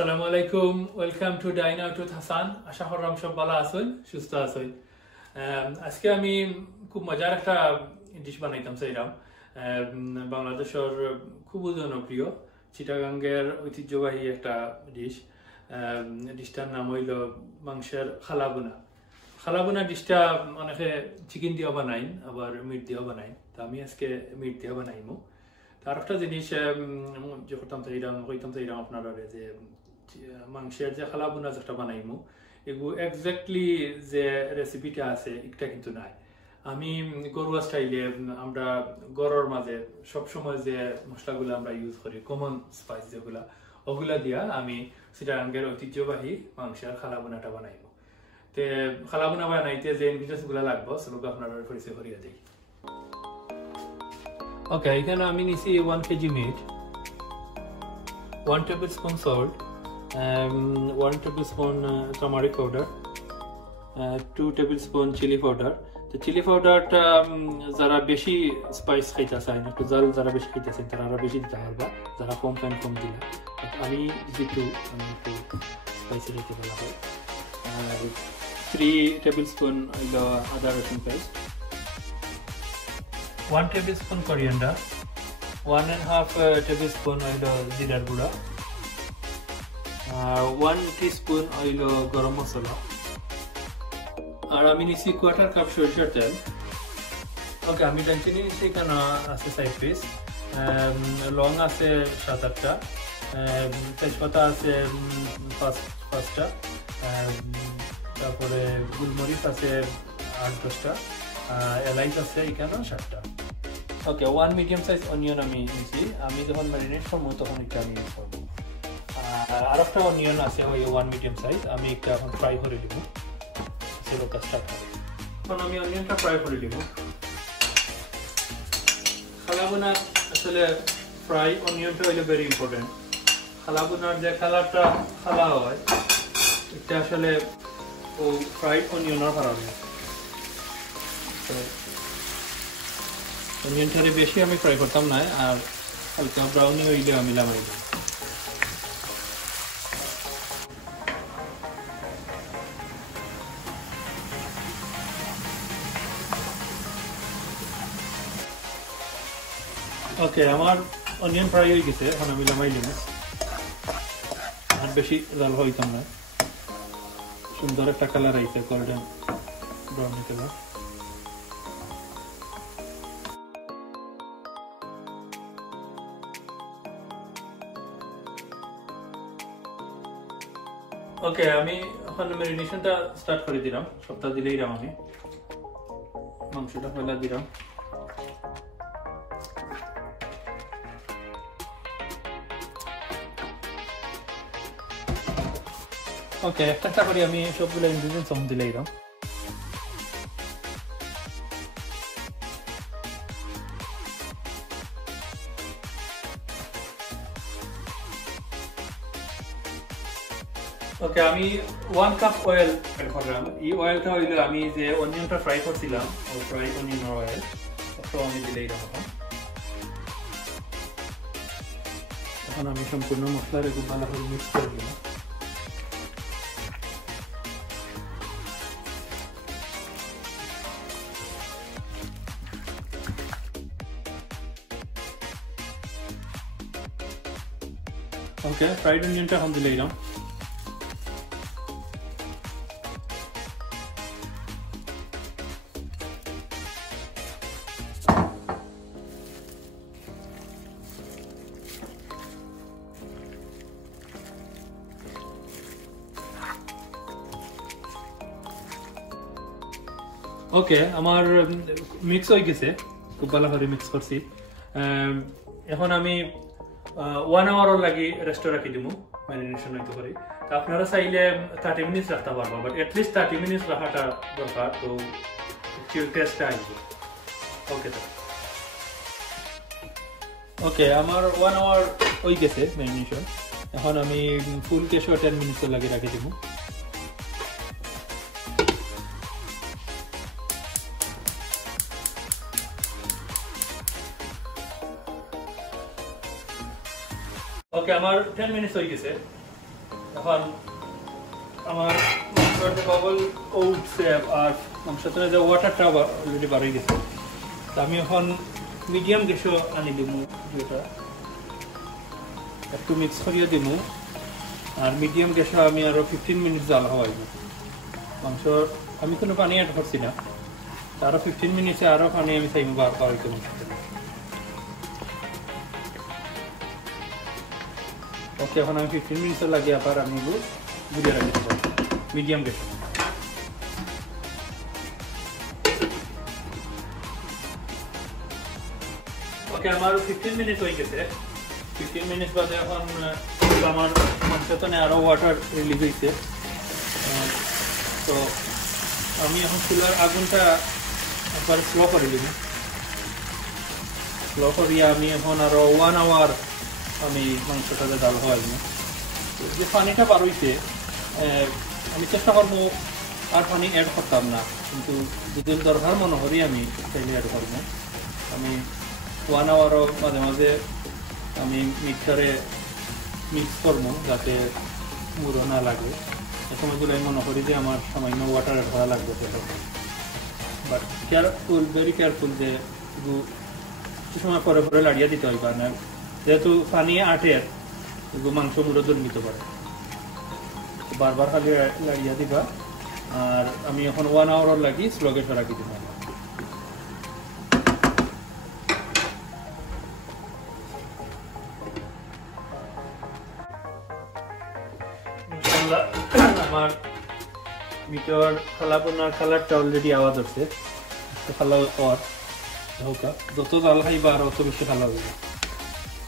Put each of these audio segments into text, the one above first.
আসসালামু আলাইকুম, welcome to dine out with Hasan. আশা করলাম সব ভালো আছেন, সুস্থ আছেন। আজকে আমি খুব মজার একটা ডিশ বানাইতাম চাইলাম। বাংলাদেশের খুব জনপ্রিয় চিটাগাঙ্গের ঐতিহ্যবাহী একটা ডিশ। ডিশটার নাম হইল মাংসের খালাবুনা। খালাবুনা ডিশটা অনেকে চিকেন দিয়েও বানাইন, আবার মিট দিয়েও বানাইন। তো আমি আজকে মিট দিয়ে বানাইমু। আর একটা জিনিস যে করতাম চাইলাম আপনারা যে মাংসের যে খালাবুনা যেটা বানাইমু এগুলো এক্স্যাক্টলি যে রেসিপিটা আছে এটা কিন্তু নাই। আমি গরুয়া স্টাইলে আমরা গরুর মাঝে সবসময় যে মশলাগুলো আমরা ইউজ করি, কমন স্পাইস যেগুলা, ওগুলা দিয়া আমি চিটাগাঙ্গের ঐতিহ্যবাহী মাংসের খালাবুনাটা বানাইমু। তে খালাবুনা বানাইতে যে ইনগ্রিডিয়েন্টস গুলা লাগবে সেগুলো আপনারা পরিচয় করিয়া দিই। ওকে, এখানে আমি নিছি 1 kg meet, 1 tablespoon salt, 1 tablespoon turmeric powder, 2 tablespoon chili powder. তো চিলি পাউডারটা যারা বেশি স্পাইস খাইতে চায়, একটু জাল যারা বেশি খাইতে চায় তারা বেশি দিতে পারবা, যারা কম দিলা। আমি একটু স্পাইসি রেখে বলা হয়। 3 tablespoon আদা রসুন পেস্ট, 1 tablespoon coriander, 1.5 tablespoon জিরার গুঁড়া, 1 teaspoon গরম মশলা, আর আমি নিচ্ছি 1/4 কাপ সরিষার তেল। ওকে, আমি দারচিনি নিচ্ছি, এখানে আছে 5 পিস, লং আছে 7-8টা, তেজপাতা আছে 5টা, তারপরে গোলমরিচ আছে 8-10টা, এলাইচ আছে এখানে 7টা। ওকে, 1 মিডিয়াম সাইজ অনিয়ন আমি নিচ্ছি। আমি যখন ম্যারিনেট করবো তখন একটা আমি ইউজ করবো। আর একটা অনিয়ন আছে ওই 1 মিডিয়াম সাইজ, আমি একটা এখন ফ্রাই করে দিব। এখন আমি অনিয়নটা ফ্রাই করে দিব। খালাবুনা আসলে ফ্রাই অনিয়নটা হইলে ভেরি ইম্পর্টেন্ট। খালাবুনার যে কালারটা খালা হয় এটা আসলে ও ফ্রাইড অনিয়নের কারণে। অনিয়নটারে বেশি আমি ফ্রাই করতাম না, আর হালকা ব্রাউনি হইলে আমি লাগাই দিই। ওকে, আমার অনিয়ন ফ্রাই হয়ে গেছে, এখন আমি লাগাই দিব। আর বেশি জাল হইতাম না, সুন্দর একটা কালার আইছে, গোল্ডেন ব্রাউনি কালার। ওকে, আমি এখন ম্যারিনেশনটা স্টার্ট করে দিলাম। সবটা দিলেই রাম আমি মাংসটা ফেলা দিলাম। ওকে, একটা করে আমি সবগুলো ইনগ্রিডিয়েন্টস অন দিলেই রাম। ওকে, আমি 1 কাপ অয়েল অ্যাড করলাম। এই অয়েলটা হইলো আমি যে অনিয়নটা ফ্রাই করছিলাম, ও ফ্রাই অনিয়ন অয়েল সব আমি দিলেই রাখলাম। এখন আমি সম্পূর্ণ মশলার একটু ভালো করে মিক্স করে দিলাম। ওকে, ফ্রাইড অনিয়নটা এখন দিলেই রাম। ওকে, আমার মিক্স হয়ে গেছে, খুব ভালো করে মিক্স করছি। এখন আমি 1 আওয়ার লাগি রেস্টে রাখি দিব ম্যারিনেশন হইতে পারি। তো আপনারা চাইলে 30 মিনিটস রাখতে পারবো, বাট এটলিস্ট 30 মিনিটস রাখাটা দরকার, তো টেস্টটা আসবে। ওকে, তো ওকে, আমার 1 আওয়ার হয়ে গেছে ম্যারিনেশন। এখন আমি ফুল কেশো 10 মিনিটস লাগে রাখি দিব। ওকে, আমার 10 মিনিটস হয়ে গেছে। এখন আমার মাংসের যে বাবল উঠছে আর মাংসের যে ওয়াটারটা অলরেডি বাড়িয়ে গেছে, তো আমি এখন মিডিয়াম গ্যাসও আনি দিব, যেটা একটু মিক্স করিয়ে দিব। আর মিডিয়াম গ্যাসে আমি আরও 15 মিনিট জাল হওয়াইব মাংস। আমি কোনো পানি অ্যাড করছি না, আরও 15 মিনিটে আরও পানি আমি চাইব বার করাইতে মাংসতে। ওকে, এখন আমি 15 মিনিটে লাগিয়ে আবার আমি বুঝে রাখি মিডিয়াম গ্যাসে। ওকে, আমার 15 মিনিট হয়ে গেছে। 15 মিনিট বাদে এখন আমার মাংসতে আরও ওয়াটার রিলিজ হয়েছে। তো আমি এখন চুলার আগুনটা একবার স্লো করে দিব। স্লো করিয়া আমি এখন আরও 1 আওয়ার আমি মাংসটাতে ডাল হওয়াই। যে পানিটা বার হইছে আমি চেষ্টা করবো আর পানি অ্যাড করতাম না, কিন্তু যদি দরকার মনে করি আমি চাইলে অ্যাড করবো। আমি 1 আওয়ারও মাঝে মাঝে আমি মিক্সারে মিক্স করবো যাতে গুঁড়ো না লাগে। এ সময়গুলো আমি মনে করি যে আমার সামান্য ওয়াটার অ্যাড করা লাগবে সেটা, বাট কেয়ারফুল, ভেরি কেয়ারফুল যে কিছু সময় পরে পরে লাড়িয়ে দিতে হয়, না যেহেতু পানি আটে মাংস মুড়ো জন্মিতে পারে, বারবার খালি লাড়িয়ে দিবা। আর আমি এখন 1 আওয়ার লাগি স্লো গ্যাসে রাখি দিব। আমার মিটর খালা বোনার কালারটা অলরেডি আওয়াজ হচ্ছে, খালা আর যত জাল খাইবা আর অত বেশি খালা হইবে।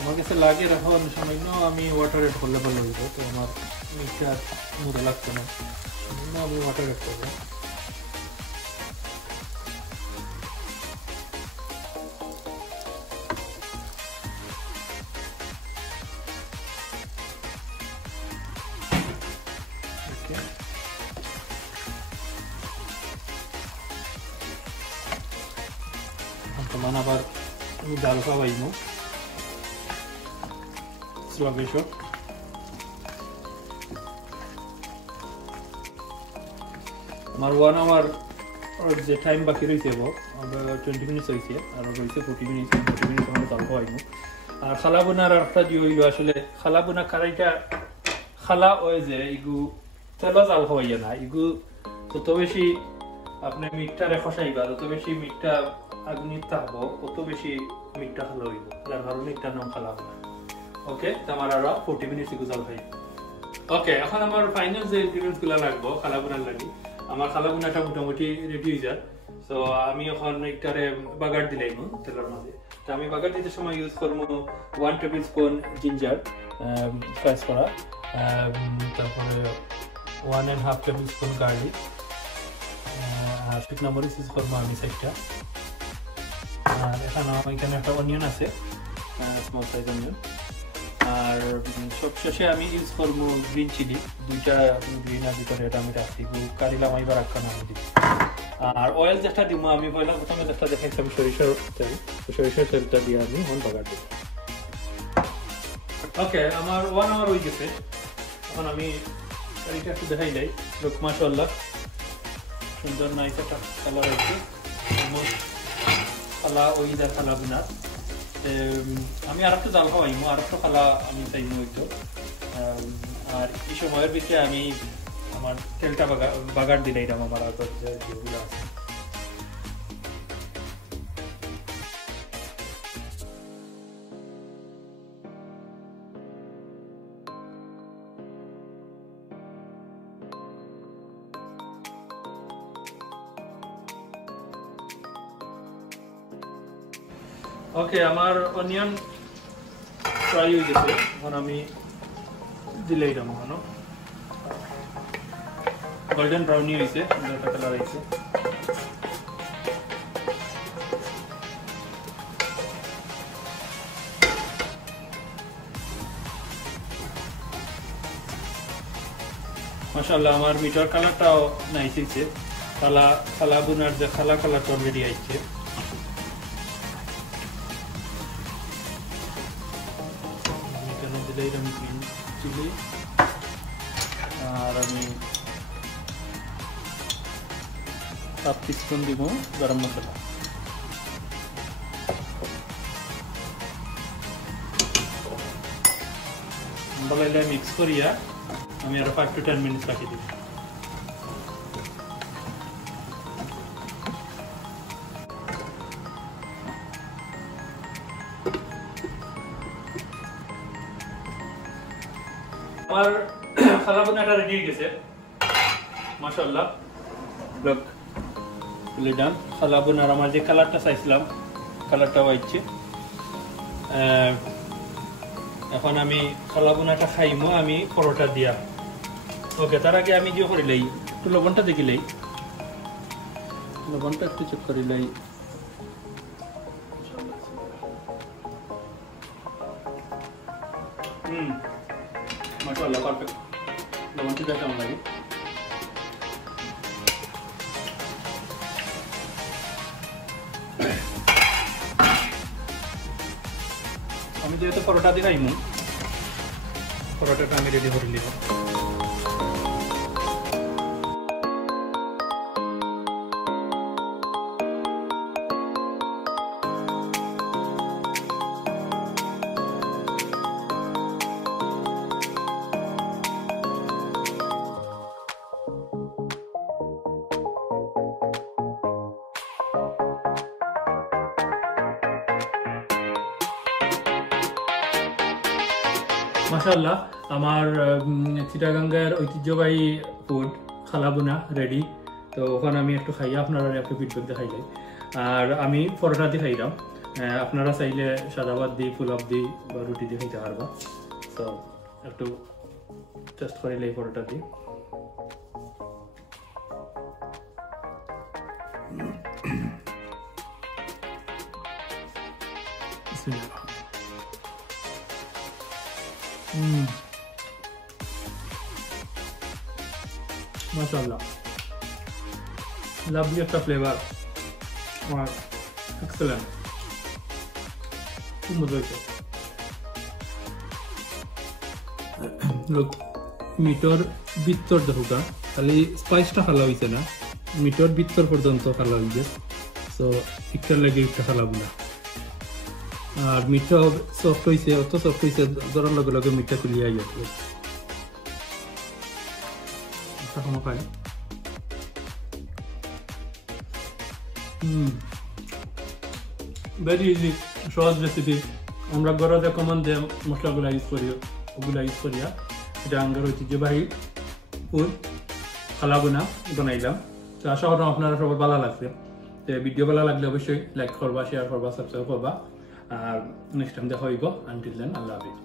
আমার কাছে লাগে এখন সামান্য আমি ওয়াটার এড করলে ভালো হইব, তো আমার মিটটা মুড়ে লাগছে না, সামান্য আমি ওয়াটার এড করবো। Teman abar ডাল খাওয়াইমু স্লো গ্যাসে। আমার 1 আওয়ার যে টাইম বাকি রয়েছে 20 মিনিট হয়েছে, আর রয়েছে 40 মিনিট আমার ডাল খাওয়াইমু। আর খালা বোনার একটা দিয়ে হইল, আসলে খালা বোনা কারাইটা খালা ওই যে ইগু তেলো জাল খাওয়াইয়া না, ইগু তত বেশি আপনি মিটটা খসাইবা, তত বেশি মিটটা আগুনে থাকবো, অত বেশি মিটটা ভালো হইব, যার কারণে মিটটার নাম খালা বোনা। ওকে, আমার আরো 40 মিনিট জাল খাই। ওকে, এখন আমার ফাইনাল যে ইনগ্রিডিয়েন্টস গুলো লাগবো খালা বোনার লাগি, আমার খালা বোনাটা মোটামুটি রেডি হয়ে যায়। তো আমি এখন একটারে বাগার দিলাইম তেলের মাঝে। তো আমি বাগার দিতে সময় ইউজ করবো 1 টেবিল স্পুন জিঞ্জার স্লাইস করা, তারপরে 1.5 টেবিল স্পুন গার্লিক, আর শুকনো মরিচ ইউজ করবো আমি 6টা। আর এখানে একটা অনিয়ন আছে, স্মল সাইজ অনিয়ন। আর সবশেষে আমি ইউজ করবো গ্রিন চিলি, 2টা গ্রিন আর 2টা রেড আমি রাখছি, কারিলাম এবার রাখা না আমি দিব। আর অয়েল যেটা দিব আমি পয়লা প্রথমে যেটা দেখাইছি আমি সরিষার তেল, সরিষার তেলটা দিয়ে আমি এখন বাগার দিব। ওকে, আমার 1 আওয়ার হয়ে গেছে। এখন আমি কারিটা একটু দেখাই যাই। লোক মাশাআল্লাহ সুন্দর নাইস একটা কালার হয়েছে, খালা ওই যা খালা বোনার। আমি আর একটা জাল খাওয়াইমু, আর একটা খালা আমি চাইমু হইতো। আর এই সময়ের ভিতরে আমি আমার তেলটা বাগার দিলাইলাম আমার আগর যেগুলো আছে। ওকে, আমার অনিয়ন ফ্রাই হয়ে গেছে, এখন আমি দিলেই দাম ওখানে গোল্ডেন ব্রাউনি হয়েছে, সুন্দর একটা কালার হয়েছে। মাশাআল্লাহ, আমার মিটার কালারটাও নাইস হয়েছে, খালা বোনার যে কালারটা অলরেডি আইছে। চিলি আমি হাফ টিস্পুন দিব গরম মশলা। ভালো মিক্স করিয়া আমি আরো 5 to 10 মিনিট রাখি দিব। আমার খালা বোনাটা রেডি হয়ে গেছে মাশাআল্লাহ। লোক ফুলি ডান। খালা বোনার আমার যে কালারটা চাইছিলাম কালারটাও আইছে। এখন আমি খালা বোনাটা খাইমো আমি পরোটা দিয়া। ওকে, তার আগে আমি যে করিলাই একটু লবণটা দেখিলাই, লবণটা একটু চেক করিলাই। মাশাআল্লাহ পারফেক্ট। লবণটা কেমন লাগে? আমি যেহেতু পরোটা দিয়ে খাইমু, পরোটাটা আমি রেডি করে নিব। মাশাআল্লাহ, আমার চিটাগাঙ্গের ঐতিহ্যবাহী ফুড খালা বোনা রেডি। তো ওখানে আমি একটু খাইয়া আপনারা একটু ফিডব্যাক দেখাইলাই। আর আমি পরোটা দিয়ে খাইলাম, আপনারা চাইলে সাদা ভাত দিয়ে, পোলাও দিয়ে বা রুটি দিয়ে খাইতে পারবা। তো একটু টেস্ট করিলে এই পরোটা দিয়ে। মাশাআল্লাহ, লাভলি একটা ফ্লেভার আর এক্সেলেন্ট, খুব মজা হয়েছে। লোক মিটর ভিতর দেখুকা খালি স্পাইসটা খালা হয়েছে না, মিটর ভিতর পর্যন্ত খালা হয়েছে। সো একটার লাগে একটা খালা বোনা। আর মিঠা সফট হয়েছে, অত সফট হয়েছে ধরার লগে লগে মিঠা খুলিয়া গেছে। ভেরি ইজি, সহজ রেসিপি। আমরা ঘরে যে কমন যে মশলাগুলো ইউজ করি ওগুলা ইউজ করিয়া এটা আঙ্গার ঐতিহ্যবাহী ফুড খালা বোনা বানাইলাম। তো আশা করি আপনারা সবার ভালো লাগছে। তো ভিডিও ভালো লাগলে অবশ্যই লাইক করবা, শেয়ার করবা, সাবস্ক্রাইব করবা। আর নেক্সট টাইম দেখা হইব। আনটিল দেন, আল্লাহ হাফেজ।